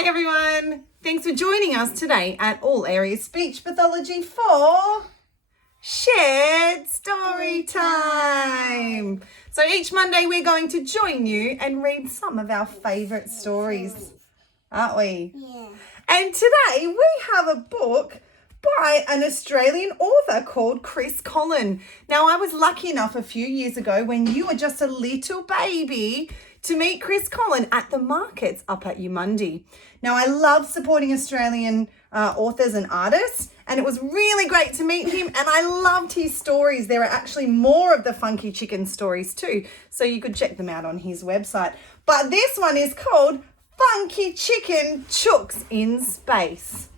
Hi everyone! Thanks for joining us today at AASpeech Pathology for Shared Story Time. So each Monday we're going to join you and read some of our favourite stories, aren't we? Yeah. And today we have a book by an Australian author called Collin. Now, I was lucky enough a few years ago when you were just a little baby to meet Collin at the markets up at Eumundi. Now, I love supporting Australian authors and artists, and it was really great to meet him, and I loved his stories. There are actually more of the Funky Chicken stories too, so you could check them out on his website. But this one is called Funky Chicken Chooks in Space.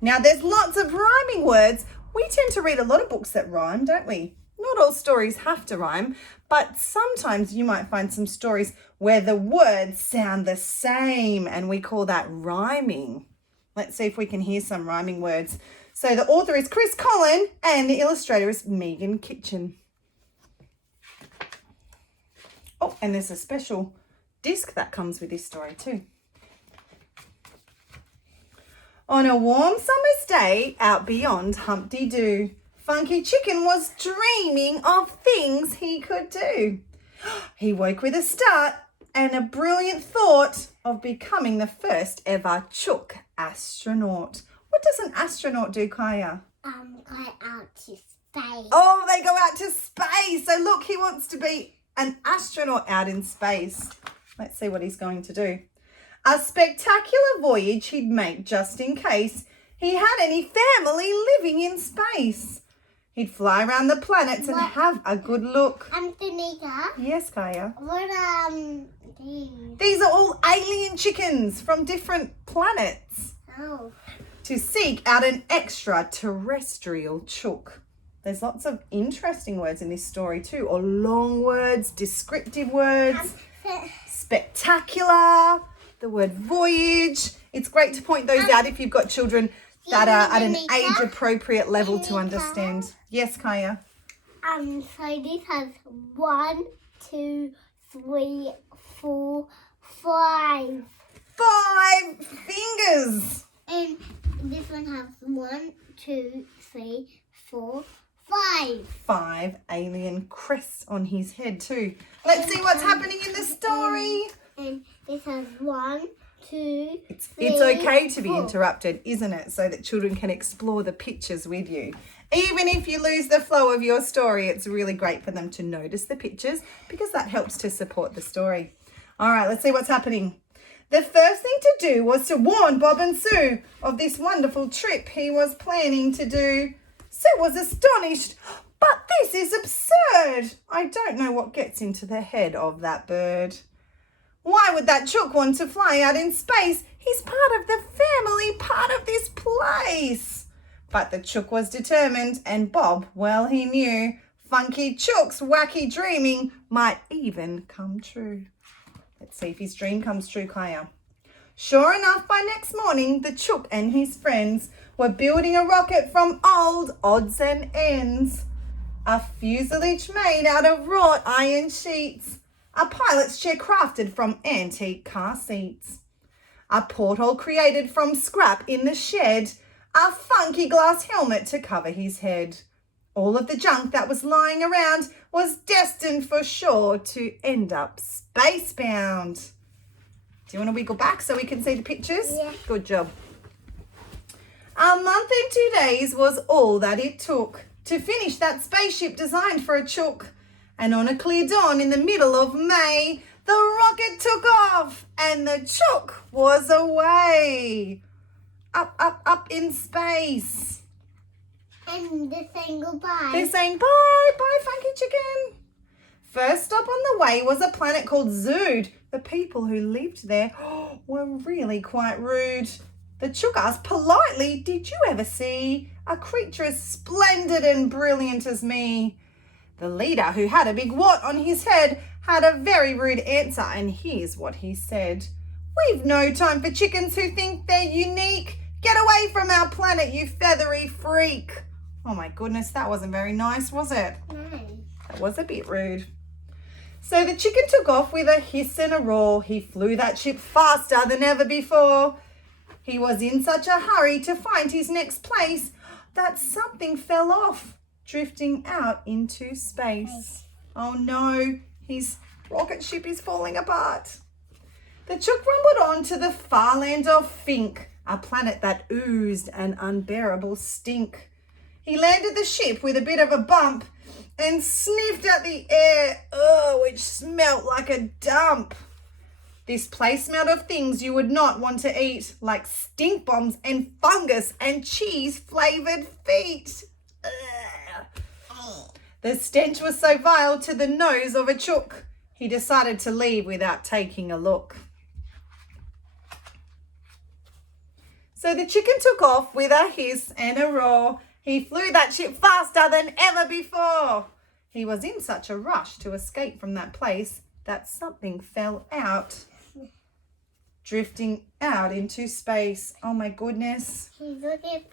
Now, there's lots of rhyming words. We tend to read a lot of books that rhyme, don't we? Not all stories have to rhyme, but sometimes you might find some stories where the words sound the same, and we call that rhyming. Let's see if we can hear some rhyming words. So the author is Collin and the illustrator is Kitchin. Oh, and there's a special disc that comes with this story too. On a warm summer's day out beyond Humpty Doo, Funky Chicken was dreaming of things he could do. He woke with a start and a brilliant thought of becoming the first ever Chook astronaut. What does an astronaut do, Kaia? Go out to space. Oh, they go out to space. So look, he wants to be an astronaut out in space. Let's see what he's going to do. A spectacular voyage he'd make just in case he had any family living in space. He'd fly around the planets and have a good look. Danica. Yes, Kaia. What these? These are all alien chickens from different planets Oh. to seek out an extraterrestrial chook. There's lots of interesting words in this story too, or long words, descriptive words, spectacular. The word voyage. It's great to point those out if you've got children that are at an age-appropriate level to understand. Yes, Kaia? So this has 1, 2, 3, 4, 5. 5 fingers. And this one has 1, 2, 3, 4, 5. 5 alien crests on his head too. Let's see what's happening in the story. And this has 1, 2, 3, It's okay to be 4. interrupted, isn't it? So that children can explore the pictures with you. Even if you lose the flow of your story, it's really great for them to notice the pictures because that helps to support the story. All right, let's see what's happening. The first thing to do was to warn Bob and Sue of this wonderful trip he was planning to do. Sue was astonished. But this is absurd. I don't know what gets into the head of that bird. Why would that chook want to fly out in space? He's part of the family, part of this place. But the chook was determined, and Bob, well, he knew Funky Chook's wacky dreaming might even come true. Let's see if his dream comes true, Kaia. Sure enough, by next morning, the chook and his friends were building a rocket from old odds and ends. A fuselage made out of wrought iron sheets. A pilot's chair crafted from antique car seats. A porthole created from scrap in the shed. A funky glass helmet to cover his head. All of the junk that was lying around was destined for sure to end up spacebound. Do you want to wiggle back so we can see the pictures? Yeah. Good job. A month and 2 days was all that it took to finish that spaceship designed for a chook. And on a clear dawn in the middle of May, the rocket took off and the chook was away. Up, up, up in space. And they're saying goodbye. They're saying bye, bye, Funky Chicken. First stop on the way was a planet called Zood. The people who lived there were really quite rude. The chook asked politely, did you ever see a creature as splendid and brilliant as me? The leader, who had a big wart on his head, had a very rude answer, and here's what he said. We've no time for chickens who think they're unique. Get away from our planet, you feathery freak. Oh my goodness, that wasn't very nice, was it? No. That was a bit rude. So the chicken took off with a hiss and a roar. He flew that ship faster than ever before. He was in such a hurry to find his next place that something fell off, drifting out into space. Oh no, his rocket ship is falling apart. The Chook rumbled on to the far land of Fink, a planet that oozed an unbearable stink. He landed the ship with a bit of a bump and sniffed at the air, which smelt like a dump. This place smelled of things you would not want to eat, like stink bombs and fungus and cheese-flavoured feet. The stench was so vile to the nose of a Chook, he decided to leave without taking a look. So the chicken took off with a hiss and a roar. He flew that ship faster than ever before. He was in such a rush to escape from that place that something fell out, drifting out into space. Oh my goodness. His rocket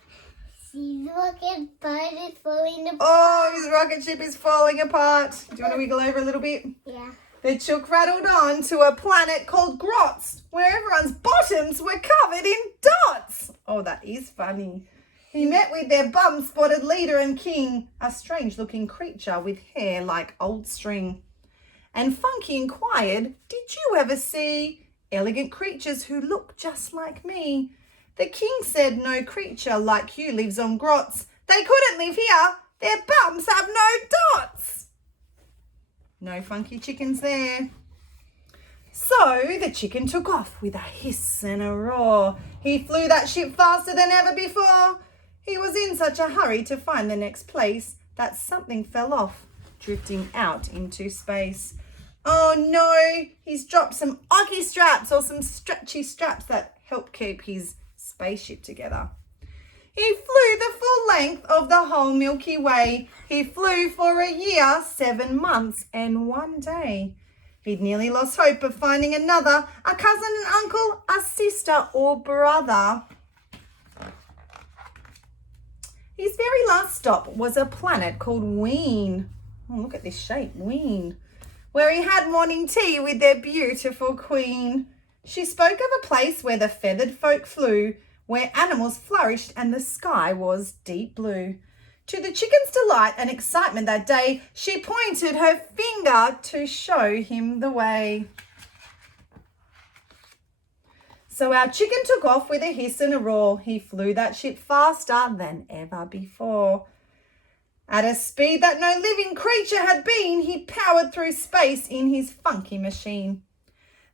bird is falling apart. Oh, his rocket ship is falling apart. Do you want to wiggle over a little bit? Yeah. The Chook rattled on to a planet called Grots, where everyone's bottoms were covered in dots. Oh, that is funny. He met with their bum-spotted leader and king, a strange-looking creature with hair like old string. And Funky inquired, "Did you ever see elegant creatures who look just like me?" The king said, "No creature like you lives on Grots. They couldn't live here. Their bums have no dots." No funky chickens there. So the chicken took off with a hiss and a roar. He flew that ship faster than ever before. He was in such a hurry to find the next place that something fell off, drifting out into space. Oh no, he's dropped some ocky straps or some stretchy straps that help keep his spaceship together. He flew the full length of the whole Milky Way. He flew for a year, 7 months and 1 day. He'd nearly lost hope of finding another, a cousin, an uncle, a sister or brother. His very last stop was a planet called Ween. Oh, look at this shape, Ween, where he had morning tea with their beautiful queen. She spoke of a place where the feathered folk flew, where animals flourished and the sky was deep blue. To the chicken's delight and excitement that day, she pointed her finger to show him the way. So our chicken took off with a hiss and a roar. He flew that ship faster than ever before. At a speed that no living creature had been, he powered through space in his funky machine.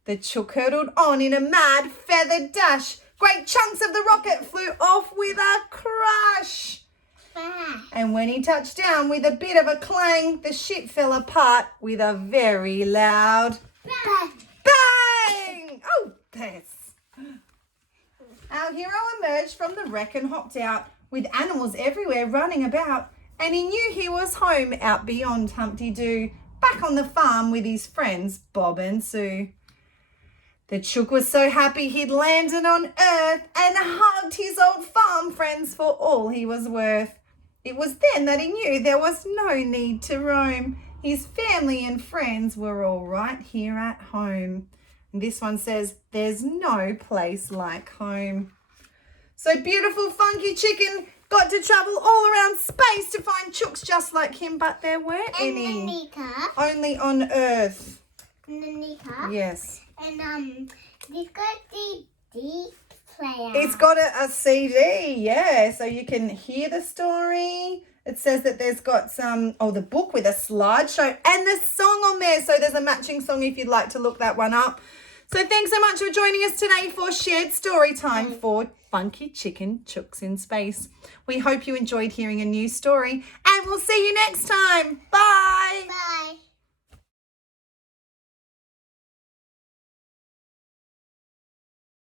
The Chook hurtled on in a mad feathered dash. Great chunks of the rocket flew off with a crash. And when he touched down with a bit of a clang, the ship fell apart with a very loud bang! Oh, yes. Our hero emerged from the wreck and hopped out with animals everywhere running about, and he knew he was home out beyond Humpty Doo, back on the farm with his friends Bob and Sue. The Chook was so happy he'd landed on Earth and hugged his old farm friends for all he was worth. It was then that he knew there was no need to roam. His family and friends were all right here at home. And this one says, "There's no place like home." So beautiful funky chicken got to travel all around space to find chooks just like him, but there weren't any. Nika. Only on Earth. Nika. Yes. And it's got the deep player. It's got a CD, yeah, so you can hear the story. It says that there's got the book with a slideshow and the song on there. So there's a matching song if you'd like to look that one up. So thanks so much for joining us today for Shared Story Time for Funky Chicken Chooks in Space. We hope you enjoyed hearing a new story, and we'll see you next time. Bye. Bye.